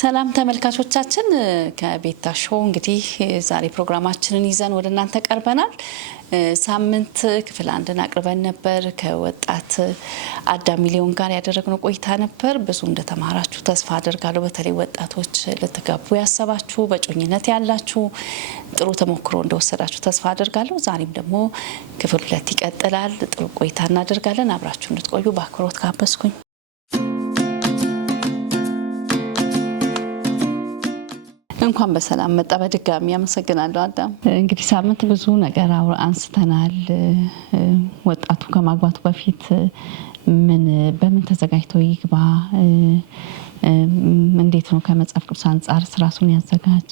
ሰላም ተመልካቾቻችን ከቤታ ሾው እንግዲህ ዛሬ ፕሮግራማችንን ይዘን ወደ እናንተ ቀርበናል። ሳምንት ክፍል 1 አቅርበን ነበር። ከወጣት አዳም ሚሊዮን ጋር ያደረግነው ቆይታ ነበር። ብዙ እንደተማራችሁ ተስፋ አደርጋለሁ። በተለይ ወጣቶች ልትጋቡ ያሰባችሁ፣ በጮኝነት ያላችሁ ጥሩ ተሞክሮ እንደወሰዳችሁ ተስፋ አደርጋለሁ። ዛሬም ደግሞ ክፍል 2 ይቀጥላል። ጥሩ ቆይታ እናደርጋለን። አብራችሁ እንድትቆዩ በአክብሮት ጋበዝኩኝ። እንኳን በሰላም መጣ። በድጋሚ አመሰግናለሁ አዳም። እንግዲህ ሳምንት ብዙ ነገር አንስተናል። ወጣቱ ከማግባቱ በፊት በምን ተዘጋጅቶ ይግባ፣ እንዴት ነው ከመጽሐፍ ቅዱስ አንጻር ራሱን ያዘጋጅ፣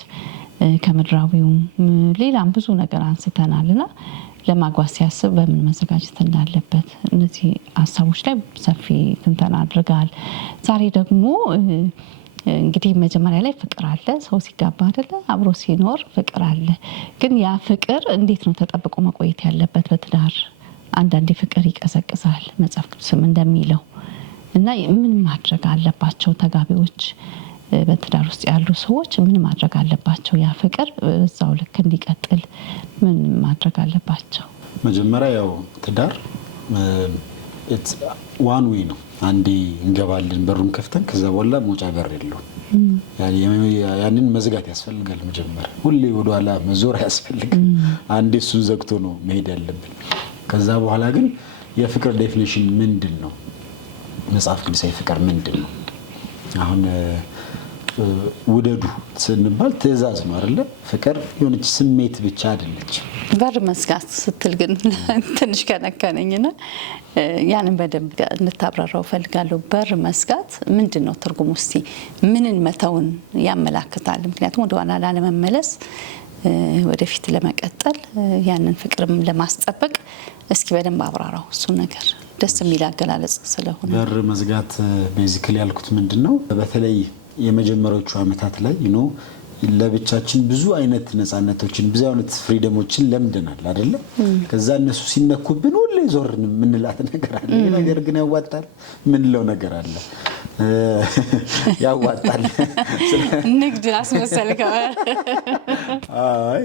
ከምድራዊው ሌላም ብዙ ነገር አንስተናልና ለማግባት ሲያስብ በምን መዘጋጀት እንዳለበት እነዚህ ሀሳቦች ላይ ሰፊ ትንተና አድርጋል። ዛሬ ደግሞ እንግዲህ መጀመሪያ ላይ ፍቅር አለ። ሰው ሲጋባ አይደለ አብሮ ሲኖር ፍቅር አለ። ግን ያ ፍቅር እንዴት ነው ተጠብቆ መቆየት ያለበት? በትዳር አንዳንዴ ፍቅር ይቀዘቅዛል መጽሐፍ ቅዱስም እንደሚለው እና ምን ማድረግ አለባቸው ተጋቢዎች? በትዳር ውስጥ ያሉ ሰዎች ምን ማድረግ አለባቸው? ያ ፍቅር እዛው ልክ እንዲቀጥል ምን ማድረግ አለባቸው? መጀመሪያ ያው ትዳር ዋን ዌይ ነው። አንዴ እንገባለን በሩን ከፍተን ከዛ በኋላ መውጫ በር የለውም። ያንን መዝጋት ያስፈልጋል። መጀመሪያ ሁሌ ወደ ኋላ መዞር ያስፈልጋል። አንዴ እሱን ዘግቶ ነው መሄድ ያለብን። ከዛ በኋላ ግን የፍቅር ዴፊኒሽን ምንድን ነው? መጽሐፍ ቅዱሳዊ ፍቅር ምንድን ነው? አሁን ውደዱ ስንባል ትእዛዝ ነው አይደለ? ፍቅር የሆነች ስሜት ብቻ አይደለች። በር መዝጋት ስትል ግን ትንሽ ከነከነኝና ያንን በደንብ እንታብራራው ፈልጋለሁ። በር መዝጋት ምንድን ነው ትርጉሙ? እስቲ ምንን መተውን ያመላክታል? ምክንያቱም ወደ ኋላ ላለመመለስ ወደፊት ለመቀጠል ያንን ፍቅርም ለማስጠበቅ እስኪ በደንብ አብራራው እሱን ነገር። ደስ የሚል አገላለጽ ስለሆነ በር መዝጋት ቤዚካሊ ያልኩት ምንድነው በተለይ የመጀመሪያዎቹ አመታት ላይ ለብቻችን ብዙ አይነት ነፃነቶችን ብዙ አይነት ፍሪደሞችን ለምደናል አይደለ? ከዛ እነሱ ሲነኩብን ሁሌ ዞርን ምንላት ነገር አለ። ይሄ ነገር ግን ያዋጣል ምንለው ነገር አለ። ያዋጣል ንግድ አስመሰልከው።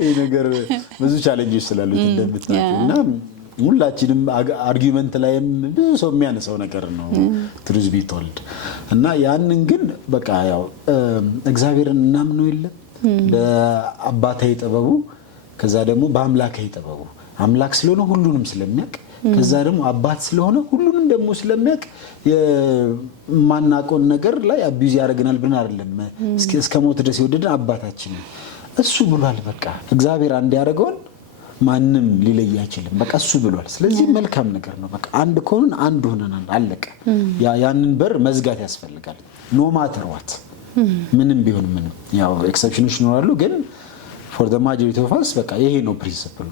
ይሄ ነገር ብዙ ቻሌንጆች ስላሉት እንደምታውቁና ሁላችንም አርጊውመንት ላይም ብዙ ሰው የሚያነሳው ነገር ነው ትሩዝ ቢቶልድ እና ያንን ግን በቃ ያው እግዚአብሔርን እናምነው የለ በአባታዊ ጥበቡ ከዛ ደግሞ በአምላካዊ ጥበቡ አምላክ ስለሆነ ሁሉንም ስለሚያውቅ ከዛ ደግሞ አባት ስለሆነ ሁሉንም ደግሞ ስለሚያውቅ የማናውቀውን ነገር ላይ አቢዩዝ ያደርገናል ብለን አይደለም እስከ ሞት ድረስ የወደደን አባታችን እሱ ብሏል። በቃ እግዚአብሔር አንድ ያደረገውን ማንም ሊለይ አይችልም። በቃ እሱ ብሏል። ስለዚህ መልካም ነገር ነው። በቃ አንድ ከሆነን አንድ ሆነናል፣ አለቀ። ያንን በር መዝጋት ያስፈልጋል። ኖ ማተር ዋት ምንም ቢሆን ምንም ያው ኤክሰፕሽኖች ይኖራሉ፣ ግን ፎር ዘ ማጆሪቲ ኦፍ አስ በቃ ይሄ ነው ፕሪንሲፕል።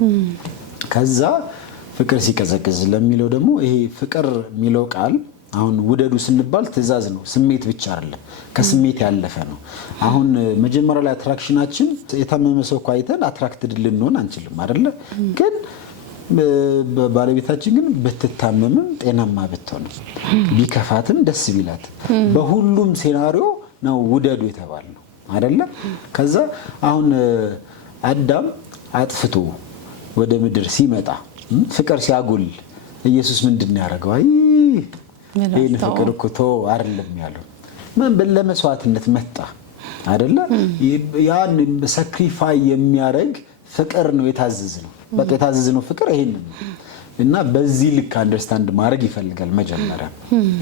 ከዛ ፍቅር ሲቀዘቅዝ ለሚለው ደግሞ ይሄ ፍቅር የሚለው ቃል አሁን ውደዱ ስንባል ትእዛዝ ነው፣ ስሜት ብቻ አይደለም፣ ከስሜት ያለፈ ነው። አሁን መጀመሪያ ላይ አትራክሽናችን የታመመ ሰው አይተን አትራክትድ ልንሆን አንችልም አይደለ? ግን ባለቤታችን ግን ብትታመምም ጤናማ ብትሆን ቢከፋትም ደስ ቢላት በሁሉም ሴናሪዮ ነው ውደዱ የተባልነው አይደለ? ከዛ አሁን አዳም አጥፍቶ ወደ ምድር ሲመጣ ፍቅር ሲያጎል ኢየሱስ ምንድን ያደርገው? ይሄን ፍቅር እኮ ተው አይደለም ያለው ምን ለመስዋዕትነት መጣ አይደለ? ያን ሳክሪፋይ የሚያደርግ ፍቅር ነው የታዘዝነው። በቃ የታዘዝነው ፍቅር ይሄን ነው እና በዚህ ልክ አንደርስታንድ ማድረግ ይፈልጋል። መጀመሪያ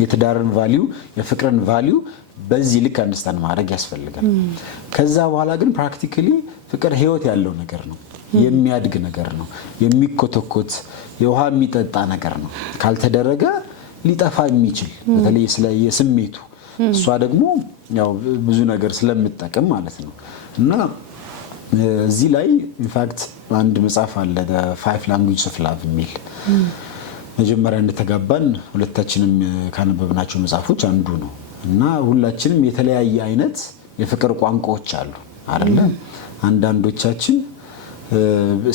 የትዳርን ቫልዩ የፍቅርን ቫልዩ በዚህ ልክ አንደርስታንድ ማድረግ ያስፈልጋል። ከዛ በኋላ ግን ፕራክቲካሊ ፍቅር ህይወት ያለው ነገር ነው፣ የሚያድግ ነገር ነው፣ የሚኮተኮት የውሃ የሚጠጣ ነገር ነው። ካልተደረገ ሊጠፋ የሚችል በተለይ የስሜቱ እሷ ደግሞ ያው ብዙ ነገር ስለምትጠቅም ማለት ነው። እና እዚህ ላይ ኢንፋክት አንድ መጽሐፍ አለ the 5 languages of love የሚል መጀመሪያ እንደተጋባን ሁለታችንም ካነበብናቸው መጽሐፎች አንዱ ነው። እና ሁላችንም የተለያየ አይነት የፍቅር ቋንቋዎች አሉ አይደለ? አንዳንዶቻችን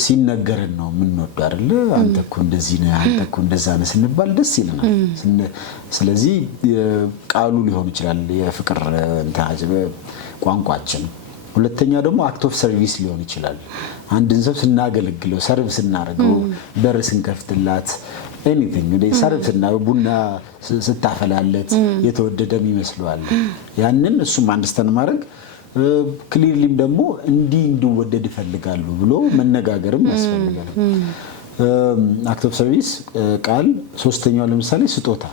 ሲነገርን ነው የምንወደው አይደለ? አንተ እኮ እንደዚህ ነህ፣ አንተ እኮ እንደዛ ነህ ስንባል ደስ ይለናል። ስለዚህ ቃሉ ሊሆን ይችላል የፍቅር ቋንቋችን። ሁለተኛ ደግሞ አክት ኦፍ ሰርቪስ ሊሆን ይችላል። አንድን ሰው ስናገለግለው፣ ሰርቭ ስናደርገው፣ በር ስንከፍትላት፣ ኤኒቲንግ ወደ ሰርቭ ስናደርገው፣ ቡና ስታፈላለት የተወደደም ይመስለዋል። ያንን እሱም አንደርስታንድ ማድረግ ክሊርሊም ደግሞ እንዲወደድ ይፈልጋሉ ብሎ መነጋገርም ያስፈልጋል። አክት ኦፍ ሰርቪስ ቃል። ሶስተኛው ለምሳሌ ስጦታ።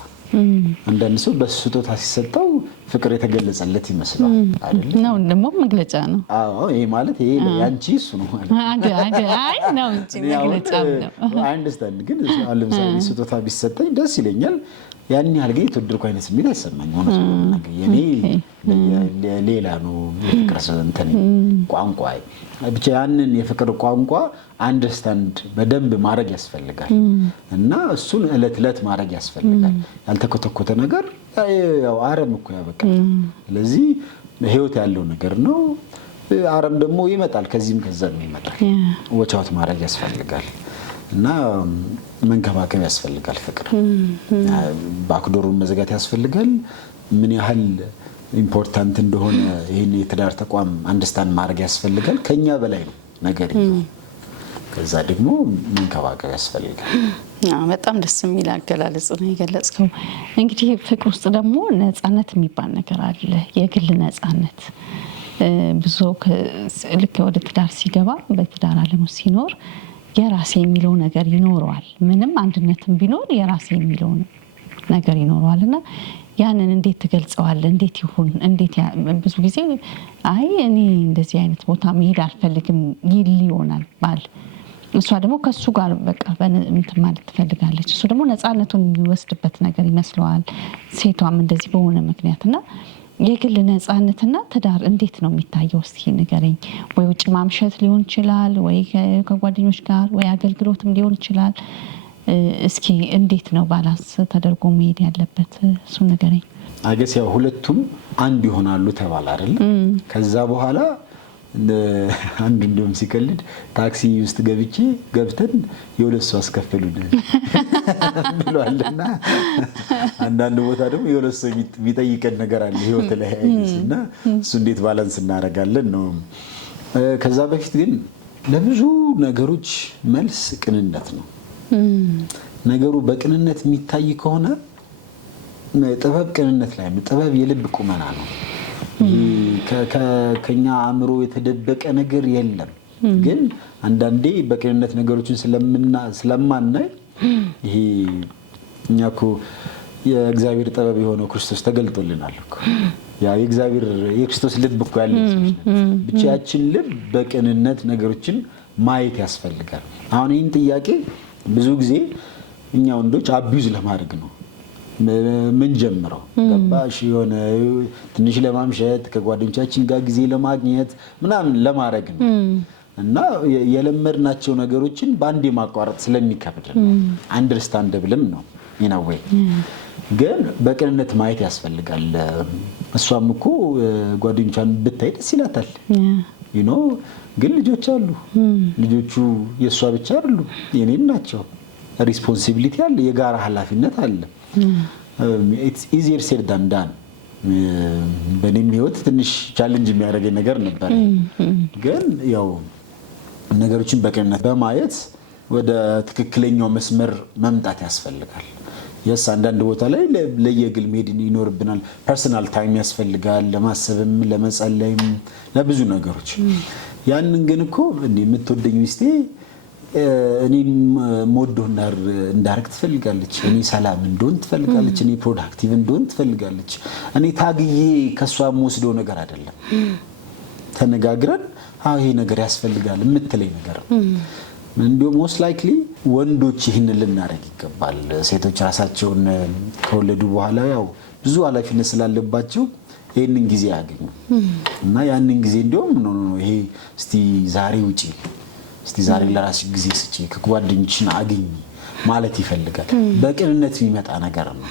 አንዳንድ ሰው በስጦታ ሲሰጠው ፍቅር የተገለጸለት ይመስላል አይደል? ነው ደግሞ መግለጫ ነው። አዎ ይሄ ማለት ይሄ ያንቺ እሱ ነው ማለት አይ ነው እንጂ መግለጫ ነው። አንደርስታንድ ግን ለምሳሌ ስጦታ ቢሰጠኝ ደስ ይለኛል። ያን ያህል ግን የተወደድኩ አይነት ስሜት አይሰማኝም። ሆነ ነገር የኔ ሌላ ነው የፍቅር እንትን ቋንቋ። ብቻ ያንን የፍቅር ቋንቋ አንደርስታንድ በደንብ ማድረግ ያስፈልጋል እና እሱን እለት እለት ማድረግ ያስፈልጋል። ያልተኮተኮተ ነገር ያው አረም እኮ ያበቃል። ስለዚህ ህይወት ያለው ነገር ነው። አረም ደግሞ ይመጣል፣ ከዚህም ከዛም ይመጣል። ወቻውት ማድረግ ያስፈልጋል እና መንከባከብ ያስፈልጋል። ፍቅር ባክዶሩን መዘጋት ያስፈልጋል። ምን ያህል ኢምፖርታንት እንደሆነ ይሄን የትዳር ተቋም አንደርስታንድ ማድረግ ያስፈልጋል። ከኛ በላይ ነው ነገር ከዛ ደግሞ መንከባከብ ያስፈልጋል። በጣም ደስ የሚል አገላለጽ ነው የገለጽከው። እንግዲህ ፍቅር ውስጥ ደግሞ ነፃነት የሚባል ነገር አለ። የግል ነፃነት ብዙ ልክ ወደ ትዳር ሲገባ በትዳር ዓለም ውስጥ ሲኖር የራሴ የሚለው ነገር ይኖረዋል። ምንም አንድነትም ቢኖር የራሴ የሚለው ነገር ይኖረዋል እና ያንን እንዴት ትገልጸዋለህ? እንዴት ይሁን? እንዴት ብዙ ጊዜ አይ እኔ እንደዚህ አይነት ቦታ መሄድ አልፈልግም ይል ይሆናል ባል። እሷ ደግሞ ከሱ ጋር በቃ እንትን ማለት ትፈልጋለች። እሱ ደግሞ ነፃነቱን የሚወስድበት ነገር ይመስለዋል። ሴቷም እንደዚህ በሆነ ምክንያትና የግል ነፃነትና ትዳር እንዴት ነው የሚታየው? እስኪ ንገረኝ። ወይ ውጭ ማምሸት ሊሆን ይችላል፣ ወይ ከጓደኞች ጋር፣ ወይ አገልግሎትም ሊሆን ይችላል። እስኪ እንዴት ነው ባላንስ ተደርጎ መሄድ ያለበት? እሱ ንገረኝ። አገስ ያው ሁለቱም አንድ ይሆናሉ ተባለ አይደል? ከዛ በኋላ አንዱ እንደውም ሲቀልድ ታክሲ ውስጥ ገብተን የሁለት ሰው አስከፈሉን ብሏልና አንዳንድ ቦታ ደግሞ የሁለት ሰው የሚጠይቀን ነገር አለ ህይወት ላይ አይነስና እሱ እንዴት ባላንስ እናደርጋለን ነው። ከዛ በፊት ግን ለብዙ ነገሮች መልስ ቅንነት ነው። ነገሩ በቅንነት የሚታይ ከሆነ ጥበብ ቅንነት ላይ ነው። ጥበብ የልብ ቁመና ነው። ከኛ አእምሮ የተደበቀ ነገር የለም። ግን አንዳንዴ በቅንነት ነገሮችን ስለማናይ ይሄ እኛ እኮ የእግዚአብሔር ጥበብ የሆነው ክርስቶስ ተገልጦልናል እኮ። ያ የክርስቶስ ልብ እኮ ያለን ሰዎች ነን። ብቻ ያችን ልብ በቅንነት ነገሮችን ማየት ያስፈልጋል። አሁን ይህን ጥያቄ ብዙ ጊዜ እኛ ወንዶች አቢዩዝ ለማድረግ ነው ምን ጀምረው ገባሽ የሆነ ትንሽ ለማምሸት ከጓደኞቻችን ጋር ጊዜ ለማግኘት ምናምን ለማድረግ ነው እና የለመድናቸው ነገሮችን በአንዴ ማቋረጥ ስለሚከብድ ነው። አንደርስታንደብልም ነው ይናወይ ግን በቅንነት ማየት ያስፈልጋል። እሷም እኮ ጓደኞቿን ብታይ ደስ ይላታል ግን ልጆች አሉ። ልጆቹ የእሷ ብቻ አይደሉ የኔን ናቸው። ሪስፖንሲቢሊቲ አለ፣ የጋራ ኃላፊነት አለ። ኢትስ ኢዚየር ሴድ ዳን ዳን። በእኔም ህይወት ትንሽ ቻሌንጅ የሚያደርገኝ ነገር ነበር። ግን ያው ነገሮችን በቅንነት በማየት ወደ ትክክለኛው መስመር መምጣት ያስፈልጋል። የስ አንዳንድ ቦታ ላይ ለየግል መሄድ ይኖርብናል። ፐርሰናል ታይም ያስፈልጋል፣ ለማሰብም ለመጸለይም ለብዙ ነገሮች። ያንን ግን እኮ የምትወደኝ ሚስቴ እኔን ሞዶ እንዳርግ ትፈልጋለች። እኔ ሰላም እንደሆን ትፈልጋለች። እኔ ፕሮዳክቲቭ እንደሆን ትፈልጋለች። እኔ ታግዬ ከሷ የምወስደው ነገር አይደለም። ተነጋግረን ይሄ ነገር ያስፈልጋል የምትለኝ ነገር ነው። እንዲሁም ሞስት ላይክሊ ወንዶች ይህንን ልናደርግ ይገባል። ሴቶች ራሳቸውን ከወለዱ በኋላ ያው ብዙ ኃላፊነት ስላለባቸው ይህንን ጊዜ ያገኙ እና ያንን ጊዜ እንዲሁም ይሄ እስቲ ዛሬ ውጪ፣ እስቲ ዛሬ ለራስ ጊዜ ስጪ፣ ከጓደኞችን አግኝ ማለት ይፈልጋል። በቅንነት የሚመጣ ነገር ነው።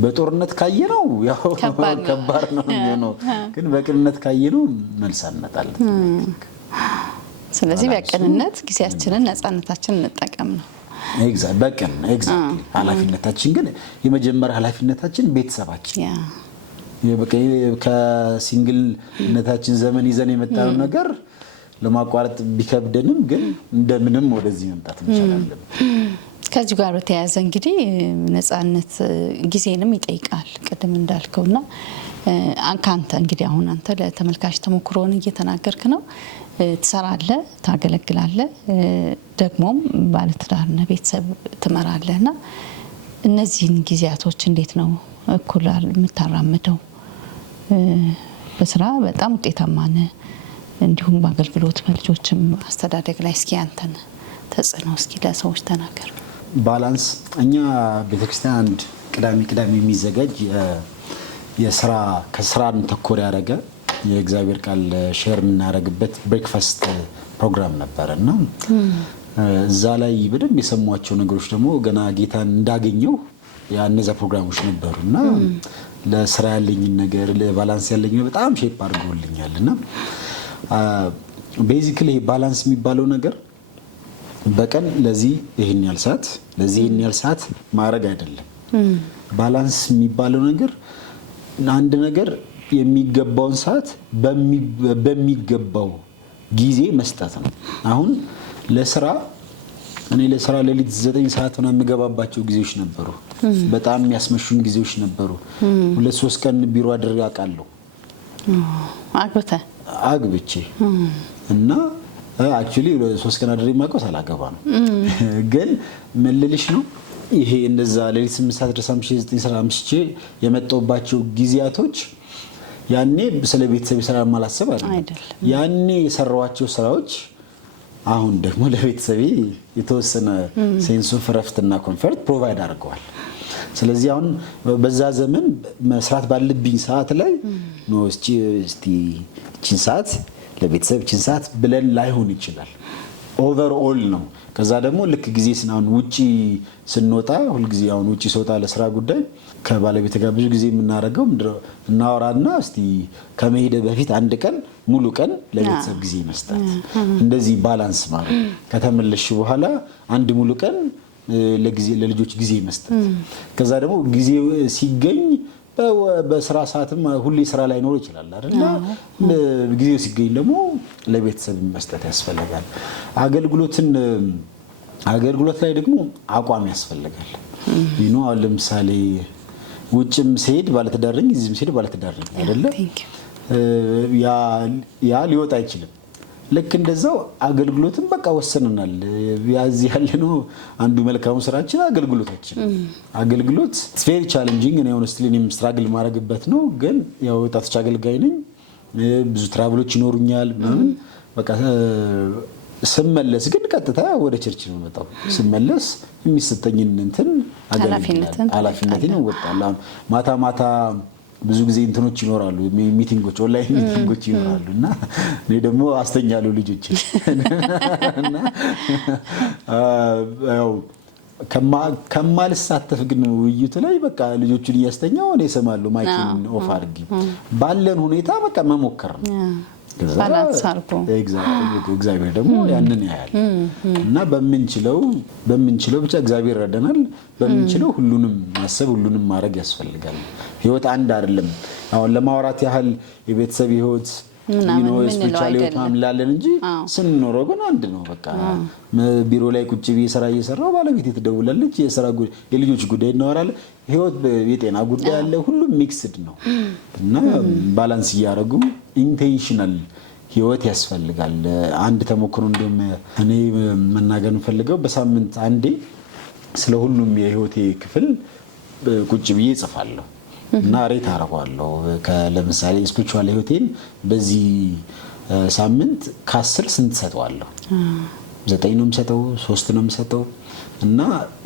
በጦርነት ካየነው ያው ከባድ ነው የሚሆነው፣ ግን በቅንነት ካየነው መልስ እንመጣለን። ስለዚህ በቅንነት ጊዜያችንን ነፃነታችንን እንጠቀም ነው። ኤግዛክትሊ። ኃላፊነታችን ግን የመጀመሪያ ኃላፊነታችን ቤተሰባችን ከሲንግልነታችን ዘመን ይዘን የመጣነው ነገር ለማቋረጥ ቢከብደንም ግን እንደምንም ወደዚህ መምጣት እንችላለን። ከዚህ ጋር በተያያዘ እንግዲህ ነፃነት ጊዜንም ይጠይቃል ቅድም እንዳልከውና አንተ እንግዲህ አሁን አንተ ለተመልካች ተሞክሮን እየተናገርክ ነው። ትሰራለህ፣ ታገለግላለህ፣ ደግሞም ባለትዳርና ቤተሰብ ትመራለህና እነዚህን ጊዜያቶች እንዴት ነው እኩል የምታራምደው? በስራ በጣም ውጤታማ ነህ፣ እንዲሁም በአገልግሎት በልጆችም አስተዳደግ ላይ እስኪ አንተን ተጽዕኖ እስኪ ለሰዎች ተናገር። ባላንስ እኛ ቤተክርስቲያን አንድ ቅዳሜ የሚዘጋጅ ከስራን ተኮር ያደረገ የእግዚአብሔር ቃል ሼር የምናደርግበት ብሬክፋስት ፕሮግራም ነበረ እና እዛ ላይ በደንብ የሰሟቸው ነገሮች ደግሞ ገና ጌታን እንዳገኘው እነዚያ ፕሮግራሞች ነበሩ እና ለስራ ያለኝን ነገር ለባላንስ ያለኝን በጣም ሼፕ አድርጎልኛል እና ቤዚክሊ ባላንስ የሚባለው ነገር በቀን ለዚህ ይሄን ያህል ሰዓት ለዚህ ይሄን ያህል ሰዓት ማድረግ አይደለም። ባላንስ የሚባለው ነገር አንድ ነገር የሚገባውን ሰዓት በሚገባው ጊዜ መስጠት ነው። አሁን እኔ ለስራ ሌሊት 9 ሰዓት ምናምን የምገባባቸው ጊዜዎች ነበሩ። በጣም የሚያስመሹኝ ጊዜዎች ነበሩ። 2-3 ቀን ቢሮ አድሬ አውቃለሁ። አግብቼ እና አክቹሊ 3 ቀን አድሬ የማውቀው ሳላገባ ነው። ግን ምን ልልሽ ነው ይሄ እንደዛ ሌሊት 8 ሰዓት ድረስ 9 ሰዓት አምሽቼ የመጣሁባቸው ጊዜያቶች ያኔ ስለ ቤተሰብ ስራ ማላሰብ አይደለም። ያኔ የሰራኋቸው ስራዎች አሁን ደግሞ ለቤተሰቤ የተወሰነ ሴንስ ኦፍ ረፍትና ኮንፈርት ፕሮቫይድ አድርገዋል። ስለዚህ አሁን በዛ ዘመን መስራት ባለብኝ ሰዓት ላይ ነው እስቲ እቺን ሰዓት ለቤተሰብ እቺን ሰዓት ብለን ላይሆን ይችላል። ኦቨርኦል ነው። ከዛ ደግሞ ልክ ጊዜ ስናውን ውጪ ስንወጣ ሁልጊዜ አሁን ውጪ ስወጣ ለስራ ጉዳይ ከባለቤት ጋር ብዙ ጊዜ የምናደርገው እናወራና እስቲ ከመሄደ በፊት አንድ ቀን ሙሉ ቀን ለቤተሰብ ጊዜ መስጠት፣ እንደዚህ ባላንስ ማለት ከተመለሽ በኋላ አንድ ሙሉ ቀን ለልጆች ጊዜ መስጠት። ከዛ ደግሞ ጊዜ ሲገኝ በስራ ሰዓትም ሁሌ ስራ ላይ ኖር ይችላል አይደል? ጊዜው ሲገኝ ደግሞ ለቤተሰብ መስጠት ያስፈልጋል። አገልግሎት ላይ ደግሞ አቋም ያስፈልጋል። አሁን ለምሳሌ ውጭም ሲሄድ ባለትዳር ነኝ፣ እዚህም ሲሄድ ባለትዳር ነኝ አይደለ? ያ ሊወጣ አይችልም። ልክ እንደዛው አገልግሎትም በቃ ወሰነናል። ያዚህ ያለነው አንዱ መልካሙ ስራችን አገልግሎታችን። አገልግሎት ቬሪ ቻሌንጂንግ ነው። ሆነስትሊ እኔም ስትራግል ማድረግበት ነው። ግን ያው ወጣቶች አገልጋይ ነኝ። ብዙ ትራቭሎች ይኖሩኛል ምናምን በቃ ስመለስ ግን ቀጥታ ወደ ቸርች ነው የምመጣው። ስመለስ የሚሰጠኝን ኃላፊነትን እወጣለሁ። ማታ ብዙ ጊዜ እንትኖች ይኖራሉ፣ ሚቲንጎች፣ ኦንላይን ሚቲንጎች ይኖራሉ እና እኔ ደግሞ አስተኛለሁ ልጆች እና ያው ከማልሳተፍ ግን ውይይቱ ላይ በቃ ልጆቹን እያስተኛው እኔ እሰማለሁ። ማይክን ኦፍ አድርጊ ባለን ሁኔታ በቃ መሞከር ነው። እግዚአብሔር ደግሞ ያንን ያያል እና በምንችለው ብቻ እግዚአብሔር ረዳናል። በምንችለው ሁሉንም ማሰብ ሁሉንም ማድረግ ያስፈልጋል። ህይወት አንድ አይደለም። አሁን ለማውራት ያህል የቤተሰብ ህይወት ስፔሻል ህይወት ማምላለን እንጂ ስንኖረው ግን አንድ ነው። በቃ ቢሮ ላይ ቁጭ ብዬ ስራ እየሰራው ባለቤቴ ትደውላለች፣ የልጆች ጉዳይ እናወራለን። ህይወት የጤና ጉዳይ አለ። ሁሉም ሚክስድ ነው እና ባላንስ እያደረጉ ኢንቴንሽናል ህይወት ያስፈልጋል። አንድ ተሞክሮ እንደውም እኔ መናገር የምፈልገው በሳምንት አንዴ ስለ ሁሉም የህይወቴ ክፍል ቁጭ ብዬ እጽፋለሁ እና ሬት አደርገዋለሁ። ለምሳሌ ስፒሪቹዋል ህይወቴን በዚህ ሳምንት ከ10 ስንት ሰጠዋለሁ? 9 ነው የምሰጠው፣ 3 ነው የምሰጠው እና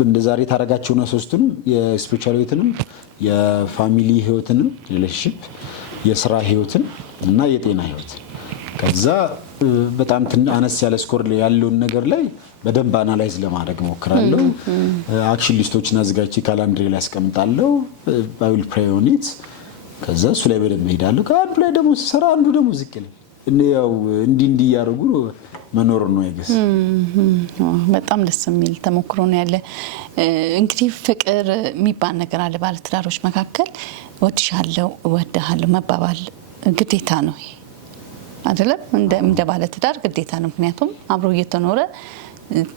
እንደዛ ሬት አደርጋቸው ነው። 3ቱንም የስፒሪቹዋል ህይወትንም፣ የፋሚሊ ህይወትንም፣ ሪሌሽንሺፕ፣ የስራ ህይወትን እና የጤና ህይወት። ከዛ በጣም አነስ ያለ ስኮር ያለውን ነገር ላይ በደንብ አናላይዝ ለማድረግ ሞክራለሁ። አክሽን ሊስቶችን አዘጋጅቼ ካላንድሬ ላይ አስቀምጣለሁ። አይ ዊል ፕሬይ ኦን ኢት። ከዛ እሱ ላይ በደንብ እሄዳለሁ። ከአንዱ ላይ ደግሞ ስሰራ አንዱ ደግሞ ዝቅ ይላል። ያው እንዲህ እያደረጉ መኖር ነው ይገስ በጣም ደስ የሚል ተሞክሮ ነው ያለ። እንግዲህ ፍቅር የሚባል ነገር አለ ባለ ትዳሮች መካከል ወድሻለሁ እወድሃለሁ መባባል ግዴታ ነው አይደለም? እንደ ባለ ትዳር ግዴታ ነው። ምክንያቱም አብሮ እየተኖረ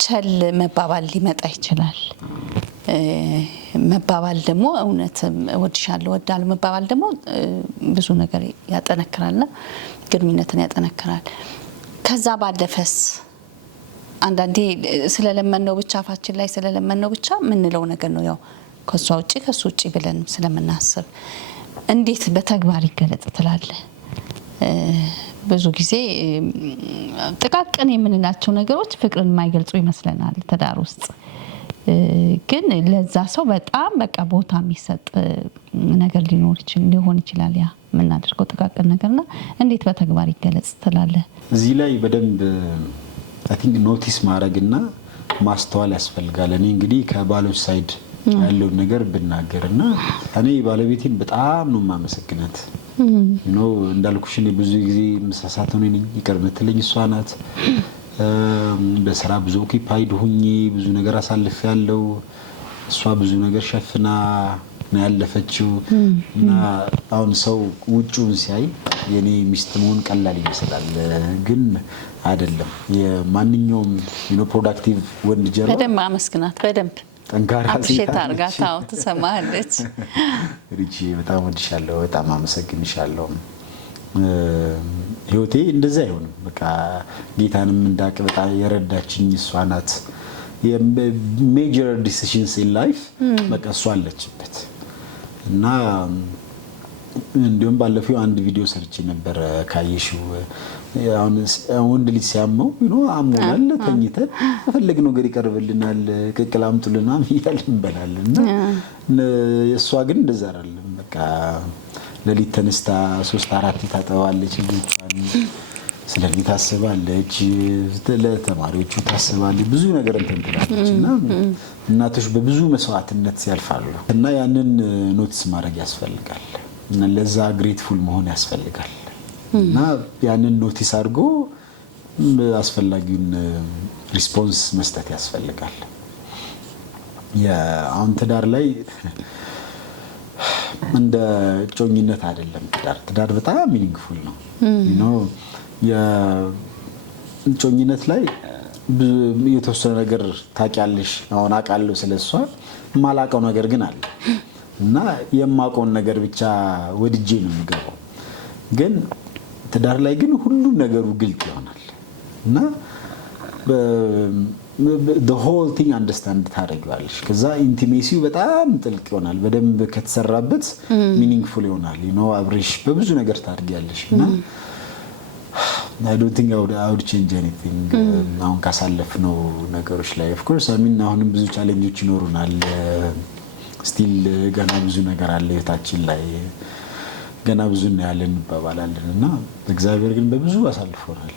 ቸል መባባል ሊመጣ ይችላል። መባባል ደግሞ እውነትም እወድሻለሁ እወድሃለሁ መባባል ደግሞ ብዙ ነገር ያጠነክራልና ግንኙነትን ያጠነክራል። ከዛ ባለፈስ አንዳንዴ ስለለመነው ብቻ አፋችን ላይ ስለለመነው ብቻ ምንለው ነገር ነው ያው ከሷ ውጪ ከሱ ውጪ ብለን ስለምናስብ እንዴት በተግባር ይገለጽ ትላለህ? ብዙ ጊዜ ጥቃቅን የምንላቸው ነገሮች ፍቅርን የማይገልጹ ይመስለናል ትዳር ውስጥ። ግን ለዛ ሰው በጣም በቃ ቦታ የሚሰጥ ነገር ሊሆን ይችላል ያ የምናደርገው ጥቃቅን ነገርና እንዴት በተግባር ይገለጽ ትላለህ? እዚህ ላይ በደንብ አይ ቲንክ ኖቲስ ማድረግና ማስተዋል ያስፈልጋል። እኔ እንግዲህ ከባሎች ሳይድ ያለውን ነገር ብናገርና እኔ ባለቤቴን በጣም ነው የማመሰግናት። እንዳልኩሽ እኔ ብዙ ጊዜ መሳሳተው ነኝ ይቅር የምትለኝ እሷ ናት። በስራ ብዙ ኦኪፓይድ ሁኜ ብዙ ነገር አሳልፍ ያለው እሷ ብዙ ነገር ሸፍና ነው ያለፈችው። እና አሁን ሰው ውጪውን ሲያይ የኔ ሚስት መሆን ቀላል ይመስላል፣ ግን አይደለም። የማንኛውም ፕሮዳክቲቭ ወንድ ጀርባ በደንብ አመስግናት፣ በደንብ ጠንካራ ሴት አርጋታው ትሰማለች። ሪቺ በጣም ወድሻለሁ፣ በጣም አመሰግንሻለሁ። ህይወቴ እንደዛ አይሆንም። በቃ ጌታንም እንዳቅ በጣም የረዳችኝ እሷ ናት። የሜጀር ዲሲዥንስ ኢን ላይፍ በቃ እሷ አለችበት። እና እንዲሁም ባለፈው አንድ ቪዲዮ ሰርቼ ነበር ካየሽው። አሁን ወንድ ልጅ ሲያመው አሞናል ተኝተን ፈለግ ነገር ይቀርብልናል፣ ቅቅል አምጡልና ይያልን እንበላለን። እና የእሷ ግን እንደዛ አይደለም። በቃ ለሊት ተነስታ 3-4 ታጠባለች፣ ልጆቿን ስለኔ ታስባለች፣ ለተማሪዎቹ ታስባለች፣ ብዙ ነገር እንትን ትላለች። እና እናቶች በብዙ መስዋዕትነት ያልፋሉ እና ያንን ኖቲስ ማድረግ ያስፈልጋል እና ለዛ ግሬትፉል መሆን ያስፈልጋል እና ያንን ኖቲስ አድርጎ አስፈላጊውን ሪስፖንስ መስጠት ያስፈልጋል። አሁን ትዳር ላይ እንደ ጮኝነት አይደለም። ትዳር በጣም ሚኒንግፉል ነው። የጮኝነት ላይ የተወሰነ ነገር ታውቂያለሽ። አሁን አውቃለሁ ስለሷ፣ የማላውቀው ነገር ግን አለ እና የማውቀውን ነገር ብቻ ወድጄ ነው የሚገባው። ግን ትዳር ላይ ግን ሁሉም ነገሩ ግልጽ ይሆናል እና the whole thing understand ታደርጊዋለሽ። ከዛ ኢንቲሜሲው በጣም ጥልቅ ይሆናል። በደንብ ከተሰራበት ሚኒንግፉል ይሆናል። አብሬሽ በብዙ ነገር ታድጊያለሽ እና I don't think I would change anything አሁን ካሳለፍነው ነገሮች ላይ of course አሁንም ብዙ ቻሌንጆች ይኖሩናል። ስቲል ገና ብዙ ነገር አለ ህይወታችን ላይ፣ ገና ብዙ እናያለን እንባባላለን እና እግዚአብሔር ግን በብዙ አሳልፎናል።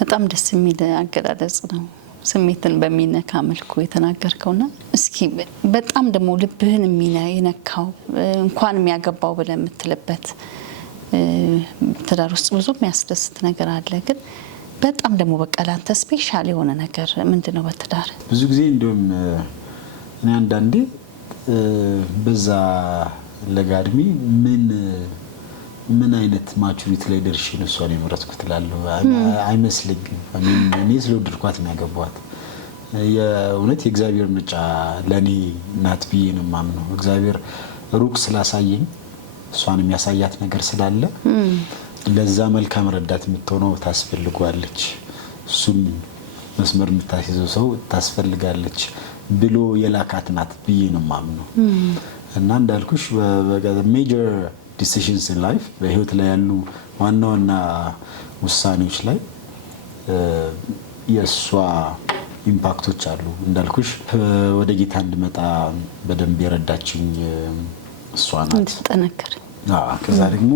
በጣም ደስ የሚል አገላለጽ ነው። ስሜትን በሚነካ መልኩ የተናገርከውና እስኪ በጣም ደግሞ ልብህን የነካው እንኳን የሚያገባው ብለህ የምትልበት ትዳር ውስጥ ብዙ የሚያስደስት ነገር አለ፣ ግን በጣም ደግሞ በቃ ላንተ ስፔሻል የሆነ ነገር ምንድነው በትዳር? ብዙ ጊዜ እንደውም እኔ አንዳንዴ በዛ ለጋ እድሜ ምን አይነት ማቹሪቲ ላይ ደርሼ ነው እሷን የመረጥኩት እላለሁ። አይመስለኝም። እኔ ስለወደድኳት ነው ያገባኋት። የእውነት የእግዚአብሔር ምርጫ ለእኔ ናት ብዬ ነው የማምነው። እግዚአብሔር ሩቅ ስላሳየኝ እሷን የሚያሳያት ነገር ስላለ ለዛ መልካም ረዳት የምትሆነው ታስፈልጓለች፣ እሱን መስመር የምታስይዘው ሰው ታስፈልጋለች ብሎ የላካት ናት ብዬ ነው የማምነው። እና እንዳልኩሽ ሜጀር ዲሲዥንስ ኢን ላይፍ በህይወት ላይ ያሉ ዋና ዋና ውሳኔዎች ላይ የእሷ ኢምፓክቶች አሉ። እንዳልኩሽ ወደ ጌታ እንድመጣ በደንብ የረዳችኝ እሷ ናት። ተጠነከረ። ከዛ ደግሞ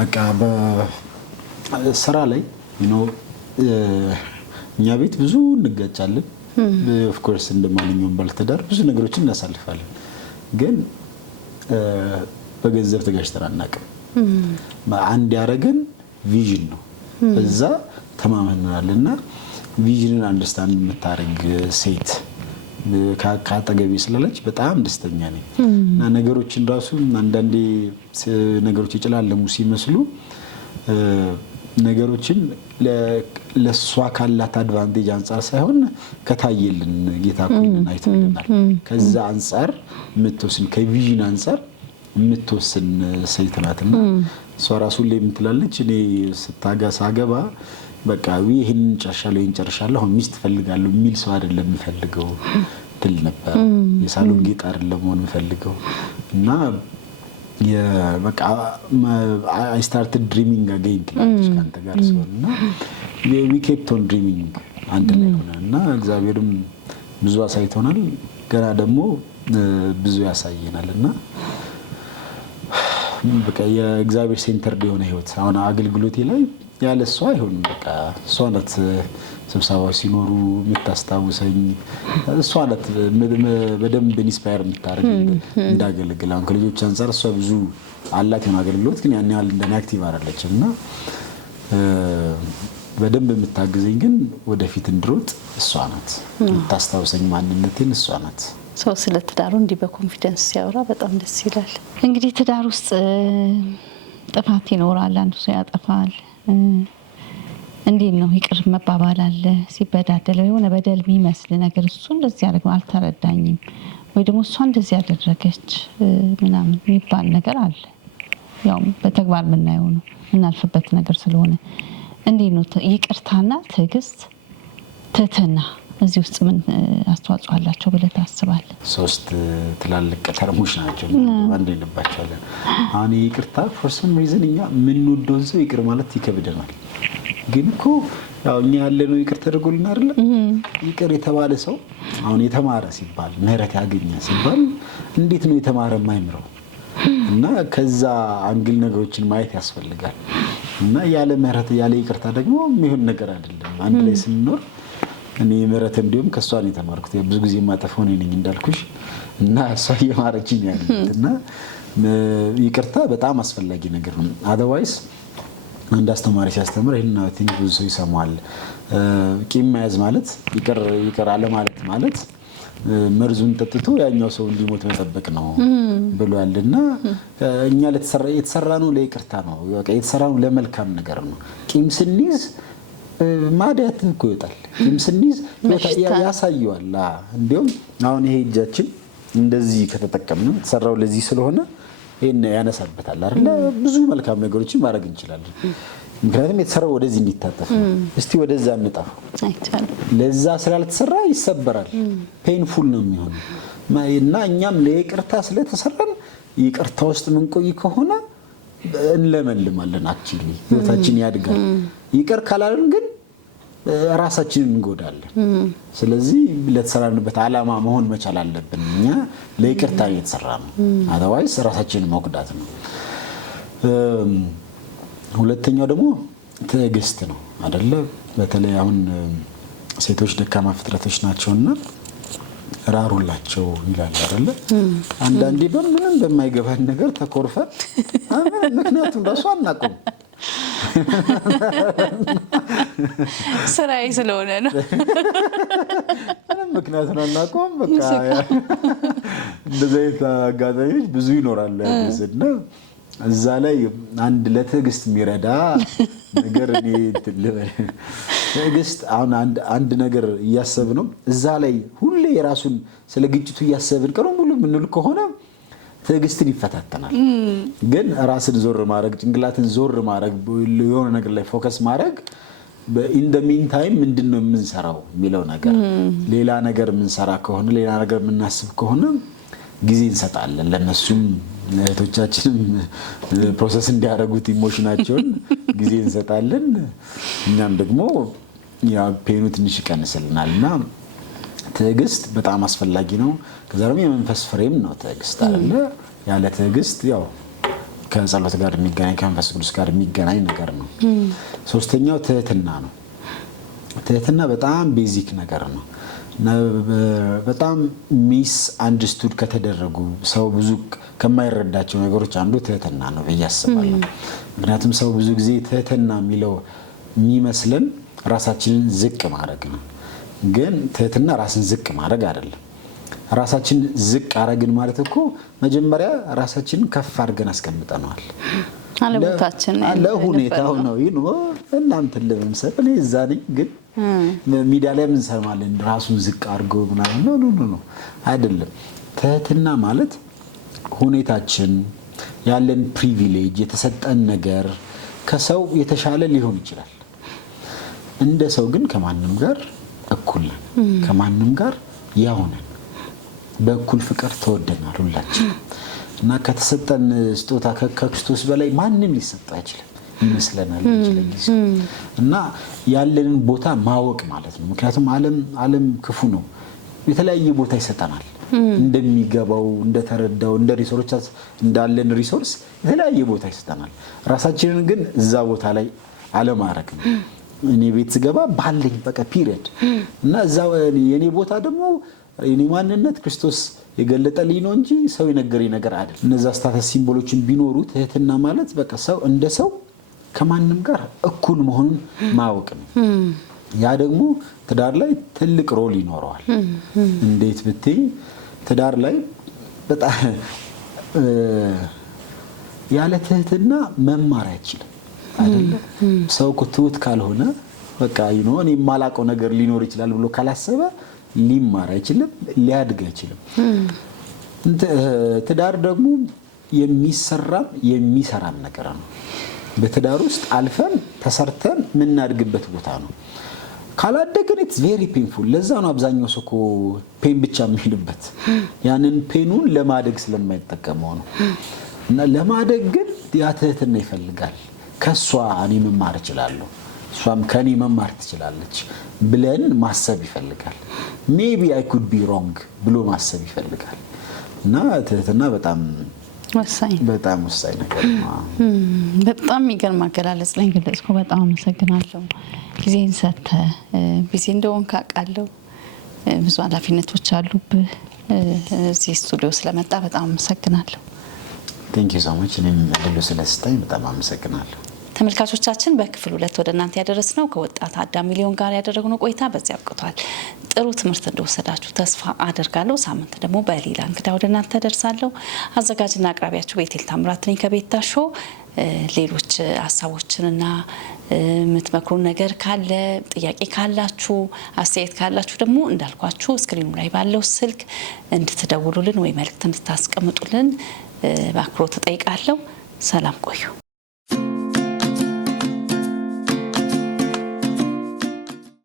በቃ በስራ ላይ እኛ ቤት ብዙ እንጋጫለን። ኦፍ ኮርስ እንደማንኛውም ባለትዳር ብዙ ነገሮችን እናሳልፋለን። ግን በገንዘብ ተጋጭተን አናውቅም። አንድ ያደረገን ቪዥን ነው። በዛ ተማመናልና ቪዥንን አንደርስታንድ የምታደርግ ሴት ከአጠገቤ ስላለች በጣም ደስተኛ ነኝ። እና ነገሮችን ራሱ አንዳንዴ ነገሮች የጨላለሙ ሲመስሉ ነገሮችን ለሷ ካላት አድቫንቴጅ አንጻር ሳይሆን ከታየልን ጌታ ኮይን አይተልናል። ከዛ አንጻር የምትወስን ከቪዥን አንጻር የምትወስን ሴት ናትና እሷ ራሱ ላይ የምትላለች እኔ ሳገባ በቃ ይሄን ጨርሻለሁ አሁን ሚስት ፈልጋለሁ የሚል ሰው አይደለም የምፈልገው ትል ነበር። የሳሎን ጌጥ አይደለም መሆን የምፈልገው እና በቃ I started dreaming again ትላለች ካንተ ጋር ሲሆንና we kept on dreaming አንድ ላይ ሆነና እግዚአብሔርም ብዙ አሳይቶናል፣ ገና ደግሞ ብዙ ያሳየናልና በቃ የእግዚአብሔር ሴንተር የሆነ ህይወት አሁን አገልግሎቴ ላይ ያለ እሷ አይሆንም። በቃ እሷ ናት ስብሰባዎች ሲኖሩ የምታስታውሰኝ፣ እሷ ናት በደንብ ኢንስፓየር የምታደርገኝ እንዳገለግል። አሁን ከልጆች አንጻር እሷ ብዙ አላት የሆነ አገልግሎት፣ ግን ያን ያህል እንደኔ አክቲቭ አይደለችም እና በደንብ የምታግዘኝ ግን ወደፊት እንድሮጥ እሷ ናት። የምታስታውሰኝ ማንነቴን እሷ ናት። ሰው ስለ ትዳሩ እንዲህ በኮንፊደንስ ሲያወራ በጣም ደስ ይላል። እንግዲህ ትዳር ውስጥ ጥፋት ይኖራል፣ አንዱ ሰው ያጠፋል። እንዴት ነው ይቅር መባባል አለ? ሲበዳደል የሆነ በደል የሚመስል ነገር እሱ እንደዚህ ያደረገው አልተረዳኝም ወይ ደግሞ እሷ እንደዚህ ያደረገች ምናምን የሚባል ነገር አለ። ያው በተግባር የምናየው ነው እናልፍበት ነገር ስለሆነ እንዴት ነው ይቅርታና ትዕግስት፣ ትህትና እዚህ ውስጥ ምን አስተዋጽኦ አላቸው ብለህ ታስባለህ? ሶስት ትላልቅ ተርሞች ናቸው አንድ ልባቸዋለን። አሁን ይቅርታ for some reason እኛ የምንወደውን ሰው ይቅር ማለት ይከብደናል። ግን እኮ ያው እኛ ያለነው ይቅር ተደርጎልን አይደለ? ይቅር የተባለ ሰው አሁን የተማረ ሲባል ምህረት ያገኘ ሲባል እንዴት ነው የተማረ የማይምረው? እና ከዛ አንግል ነገሮችን ማየት ያስፈልጋል። እና ያለ ምህረት ያለ ይቅርታ ደግሞ የሚሆን ነገር አይደለም። አንድ ላይ ስንኖር እኔ ምህረት እንዲሁም ከሷ ነው የተማርኩት። ብዙ ጊዜ ማጠፋው ነኝ እንዳልኩሽ እና እሷ እየማረችኝ ያለች እና ይቅርታ በጣም አስፈላጊ ነገር ነው። አዘርዋይስ አንድ አስተማሪ ሲያስተምር ይሄን አይ ቲንክ ብዙ ሰው ይሰማዋል። ቂም መያዝ ማለት ይቅር አለ ማለት መርዙን ጠጥቶ ያኛው ሰው እንዲሞት መጠበቅ ነው ብሏልና እኛ የተሰራ ነው ለይቅርታ ነው። በቃ የተሰራ ነው ለመልካም ነገር ነው። ቂም ስንይዝ ማዲያት እኮ ይወጣል። ቂም ስንይዝ ያሳየዋል። እንዲያውም አሁን ይሄ እጃችን እንደዚህ ከተጠቀምነው የተሰራው ለዚህ ስለሆነ ይሄን ያነሳበታል አይደል? ብዙ መልካም ነገሮችን ማድረግ እንችላለን። ምክንያቱም የተሰራው ወደዚህ እንዲታጠፍ እስቲ ወደዛ እንጣፈው አይቻልም። ለዛ ስላልተሰራ ይሰበራል፣ ፔንፉል ነው የሚሆነው እና እኛም ለይቅርታ ስለተሰራን ይቅርታ ውስጥ ምንቆይ ከሆነ እንለመልማለን። አክቹሊ ህይወታችን ያድጋል። ይቅር ካላልን ግን ራሳችንን እንጎዳለን። ስለዚህ ለተሰራንበት ዓላማ መሆን መቻል አለብን። እኛ ለይቅርታ እየተሰራ ነው፣ አዘርዋይስ ራሳችንን መጉዳት ነው። ሁለተኛው ደግሞ ትዕግስት ነው አይደለ? በተለይ አሁን ሴቶች ደካማ ፍጥረቶች ናቸውና ራሩላቸው ይላል አይደለ? አንዳንዴ በምንም በማይገባን ነገር ተኮርፈን ምክንያቱም ራሱ አናውቅም። ስራዬ ስለሆነ ነው ምክንያቱም አናውቅም። በቃ እንደዚህ አይነት አጋጣሚዎች ብዙ ይኖራሉ ያለና እዛ ላይ አንድ ለትዕግስት የሚረዳ ነገር እኔ ትዕግስት አሁን አንድ ነገር እያሰብን ነው እዛ ላይ ሁሌ የራሱን ስለ ግጭቱ እያሰብን ቀኑ ሙሉ ምንል ከሆነ ትዕግስትን ይፈታተናል። ግን ራስን ዞር ማድረግ፣ ጭንቅላትን ዞር ማድረግ፣ የሆነ ነገር ላይ ፎከስ ማድረግ in the meantime ምንድነው የምንሰራው የሚለው ነገር ሌላ ነገር የምንሰራ ከሆነ ሌላ ነገር የምናስብ ከሆነ ጊዜ እንሰጣለን ለነሱም እህቶቻችንም ፕሮሰስ እንዲያደርጉት ኢሞሽናቸውን ጊዜ እንሰጣለን። እኛም ደግሞ ያ ፔኑ ትንሽ ይቀንስልናልና ትዕግስት በጣም አስፈላጊ ነው። ከዛ ደግሞ የመንፈስ ፍሬም ነው ትዕግስት አይደለ? ያለ ትዕግስት ያው ከጸሎት ጋር የሚገናኝ ከመንፈስ ቅዱስ ጋር የሚገናኝ ነገር ነው። ሶስተኛው ትህትና ነው። ትህትና በጣም ቤዚክ ነገር ነው። በጣም ሚስ አንደርስቱድ ከተደረጉ ሰው ብዙ ከማይረዳቸው ነገሮች አንዱ ትህትና ነው ብዬ አስባለሁ። ምክንያቱም ሰው ብዙ ጊዜ ትህትና የሚለው የሚመስለን ራሳችንን ዝቅ ማድረግ ነው። ግን ትህትና ራስን ዝቅ ማድረግ አይደለም። ራሳችን ዝቅ አረግን ማለት እኮ መጀመሪያ ራሳችንን ከፍ አድርገን አስቀምጠነዋል። አለቦታችን ለሁኔታው ነው እናንተ ለምሳሌ እኔ እዛ ነኝ፣ ግን ሚዲያ ላይ ምን እንሰማለን? ራሱን ዝቅ አድርጎ ምናምን ነው አይደለም። ትህትና ማለት ሁኔታችን ያለን ፕሪቪሌጅ የተሰጠን ነገር ከሰው የተሻለ ሊሆን ይችላል። እንደ ሰው ግን ከማንም ጋር እኩል ነን፣ ከማንም ጋር ያው ነን። በእኩል ፍቅር ተወደናል ሁላችን እና ከተሰጠን ስጦታ ከክርስቶስ በላይ ማንም ሊሰጥ አይችልም ይመስለናል እና ያለንን ቦታ ማወቅ ማለት ነው። ምክንያቱም ዓለም ክፉ ነው። የተለያየ ቦታ ይሰጠናል እንደሚገባው እንደተረዳው እንደ ሪሶርስ እንዳለን ሪሶርስ የተለያየ ቦታ ይሰጠናል። ራሳችንን ግን እዛ ቦታ ላይ አለማድረግ ነው። እኔ ቤት ስገባ ባለኝ በቃ ፒሪየድ እና እዛ የኔ ቦታ ደግሞ የኔ ማንነት ክርስቶስ የገለጠልኝ ነው እንጂ ሰው የነገረኝ ነገር አይደለም። እነዛ ስታተስ ሲምቦሎችን ቢኖሩ ትህትና ማለት በቃ ሰው እንደ ሰው ከማንም ጋር እኩል መሆኑን ማወቅ ነው። ያ ደግሞ ትዳር ላይ ትልቅ ሮል ይኖረዋል። እንዴት ብትይ ትዳር ላይ በጣም ያለ ትህትና መማር አይችልም አይደለ? ሰው እኮ ትሁት ካልሆነ በቃ እኔ የማላውቀው ነገር ሊኖር ይችላል ብሎ ካላሰበ ሊማር አይችልም፣ ሊያድግ አይችልም። ትዳር ደግሞ የሚሰራም ነገር ነው። በትዳር ውስጥ አልፈን ተሰርተን የምናድግበት ቦታ ነው። ካላደግን ኢትስ ቬሪ ፔንፉል። ለዛ ነው አብዛኛው ሰው እኮ ፔን ብቻ የሚሄድበት፣ ያንን ፔኑን ለማደግ ስለማይጠቀመው ነው። እና ለማደግ ግን ያ ትህትና ይፈልጋል። ከሷ እኔ መማር እችላለሁ፣ እሷም ከኔ መማር ትችላለች ብለን ማሰብ ይፈልጋል። ሜቢ አይ ኩድ ቢ ሮንግ ብሎ ማሰብ ይፈልጋል። እና ትህትና በጣም ወሳኝ ነገር ነው። በጣም የሚገርም አገላለጽ ላይ ገለጽኩ። በጣም አመሰግናለሁ። ጊዜን ሰጥተህ ቢዚ እንደሆንክ አውቃለሁ። ብዙ ኃላፊነቶች አሉብህ። እዚህ ስቱዲዮ ስለመጣ በጣም አመሰግናለሁ። ቴንክ ዩ ሶ ማች። እኔም እድሉ ስለሰጠኝ በጣም አመሰግናለሁ። ተመልካቾቻችን በክፍል 2 ወደ እናንተ ያደረስነው ከወጣት አዳም ሚሊዮን ጋር ያደረግነው ቆይታ በዚያ አብቅቷል። ጥሩ ትምህርት እንደወሰዳችሁ ተስፋ አደርጋለሁ። ሳምንት ደግሞ በሌላ እንግዳ ወደ እናንተ ደርሳለሁ። አዘጋጅና አቅራቢያችሁ ቤቴል ታምራት ነኝ ከቤታ ሾው። ሌሎች ሀሳቦችንና የምትመክሩን ነገር ካለ፣ ጥያቄ ካላችሁ፣ አስተያየት ካላችሁ ደግሞ እንዳልኳችሁ ስክሪኑ ላይ ባለው ስልክ እንድትደውሉልን ወይ መልእክት እንድታስቀምጡልን በአክብሮት እጠይቃለሁ። ሰላም ቆዩ።